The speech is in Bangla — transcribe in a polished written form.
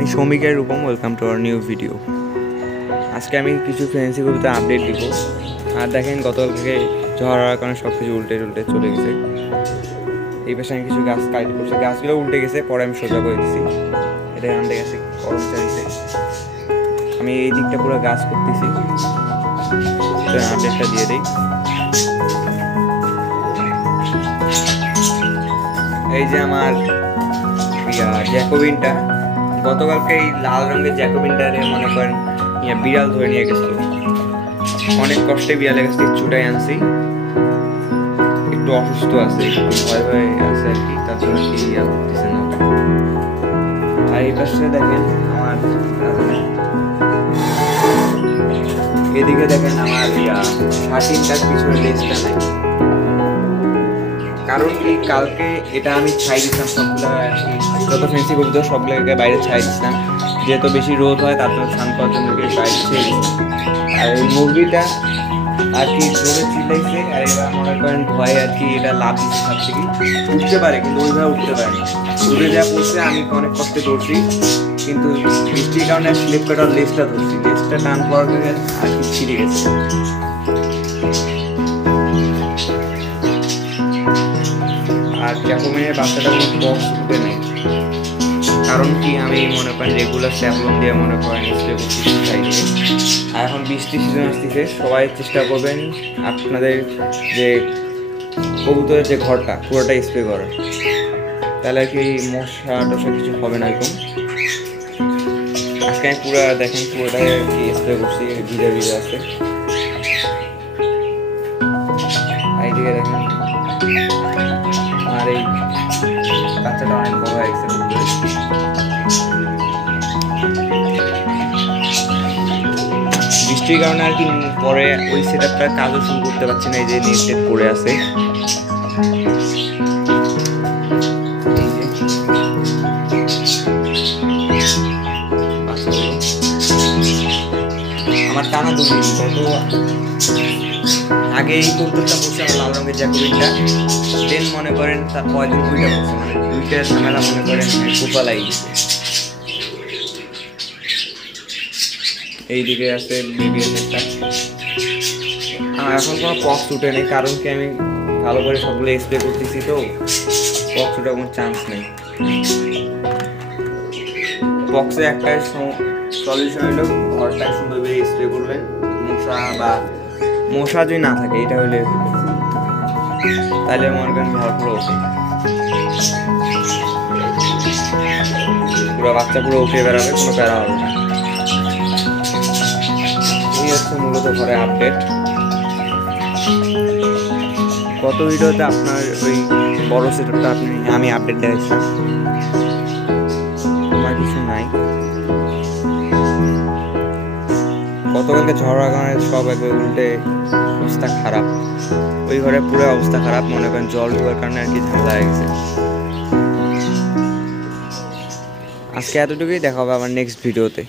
আমি শ্রমিকের Rupam, welcome to our new video. আজকে আমি কিছু ফ্যান্সি কবিতা আপডেট দিব। আর দেখেন গতকালকে ঝড় হওয়ার কারণে সব কিছু উল্টে চলে গেছে। এই পাশে আমি কিছু গাছ কাটি করছি, গাছগুলো উল্টে গেছে, পরে আমি সোজা করে দিচ্ছি। এটা আনতে গেছে কর্মচারীতে। আমি এই দিকটা পুরো গাছ করতেছি, আপডেটটা দিয়ে দিই। এই যে আমার জ্যাকোবিনটা, গতকালকে এই লাল রঙের জ্যাকোবিনটারে মনে করেন বিড়াল ধরে নিয়ে গেছিল। অনেক কষ্টে বিড়ালের কাছ থেকে ছুটাই আনছি। একটু অসুস্থ আছে, একটু ভয় ভয় আছে আর কি, তার জন্য কি করতেছে না। আর এই পাশে দেখেন আমার, এদিকে দেখেন আমার শার্টিনটার পিছনে লেজটা নাই। কারণ কি কালকে এটা আমি ছাই দিতাম সবগুলো, যত ফেন্সি কবিতা সবগুলো বাইরে ছাই দিতাম, যেহেতু বেশি রোদ হয় তার জন্য স্নান করার জন্য বাইরে ছেড়ে দিতাম। আর এই মুরগিটা আর কি জোরে চিল্লাইছে, আর এবার মনে করেন ভয়ে আর কি এটা লাভ দিচ্ছে ছাদ থেকে, উঠতে পারে কিন্তু ওইভাবে উঠতে পারে না। উঠে যা পড়ছে, আমি অনেক কষ্টে ধরছি, কিন্তু বৃষ্টির কারণে স্লিপ কাটার লেজটা ধরছি, লেজটা টান পড়ার জন্য আর কি ছিঁড়ে গেছে। আর জ্যাকোবিনের বাচ্চাটা কোনো বক্স উঠে নেই, কারণ কি আমি মনে করেন রেগুলার স্যাফলন দিয়ে মনে করেন স্প্রে করছি সাইডে। আর এখন বৃষ্টির সিজন আসতেছে, সবাই চেষ্টা করবেন আপনাদের যে কবুতরের যে ঘরটা পুরোটা স্প্রে করার, তাহলে আর কি মশা টশা কিছু হবে না এরকম। আজকে আমি পুরো দেখেন পুরোটাই আর কি স্প্রে করছি, ভিজা ভিজা আছে। এইদিকে দেখেন আর এই বাচ্চাটা অনেক বড় হয়ে গেছে। বৃষ্টির কারণে আর কি পরে ওই সেটআপটা কাজও শুরু করতে পারছি না, এই যে নেট টেট পড়ে আছে। আমার টানা দুদিন কত আগে এই কবুতরটা পড়ছে আমার লাল রঙের জ্যাকোবিনটা, দেন মনে করেন তার কয়দিন দুইটা পড়ছে, মানে দুইটা ঝামেলা মনে করেন কোপা লাগিয়ে গেছে। এইদিকে আছে বিবিএস একটা। আমার এখন কোনো পক্স উঠে নেই, কারণ কি আমি ভালো করে সবগুলো স্প্রে করতেছি, তো পক্স উঠার কোনো চান্স নেই। পক্সে একটা সলিউশন হলো ঘরটা সুন্দরভাবে স্প্রে করবেন, মশা যদি না থাকে এটা হলে, তাহলে মনে করেন ঘর পুরো ওঠে, পুরো বাচ্চা পুরো উঠে বেড়াবে, কোনো প্যারা হবে না। এই হচ্ছে মূলত ঘরে আপডেট। গত ভিডিওতে আপনার ওই বড় সেটআপটা আমি আপডেট দিয়েছিলাম, তোমার কিছু নাই। গতকালকে ঝড় কারণে সব একবার উল্টে অবস্থা খারাপ, ওই ঘরে পুরো অবস্থা খারাপ, মনে করেন জল ঢোকার কারণে আর কি ঝামেলা হয়ে গেছে। আজকে এতটুকুই, দেখা হবে আমার নেক্সট ভিডিওতে।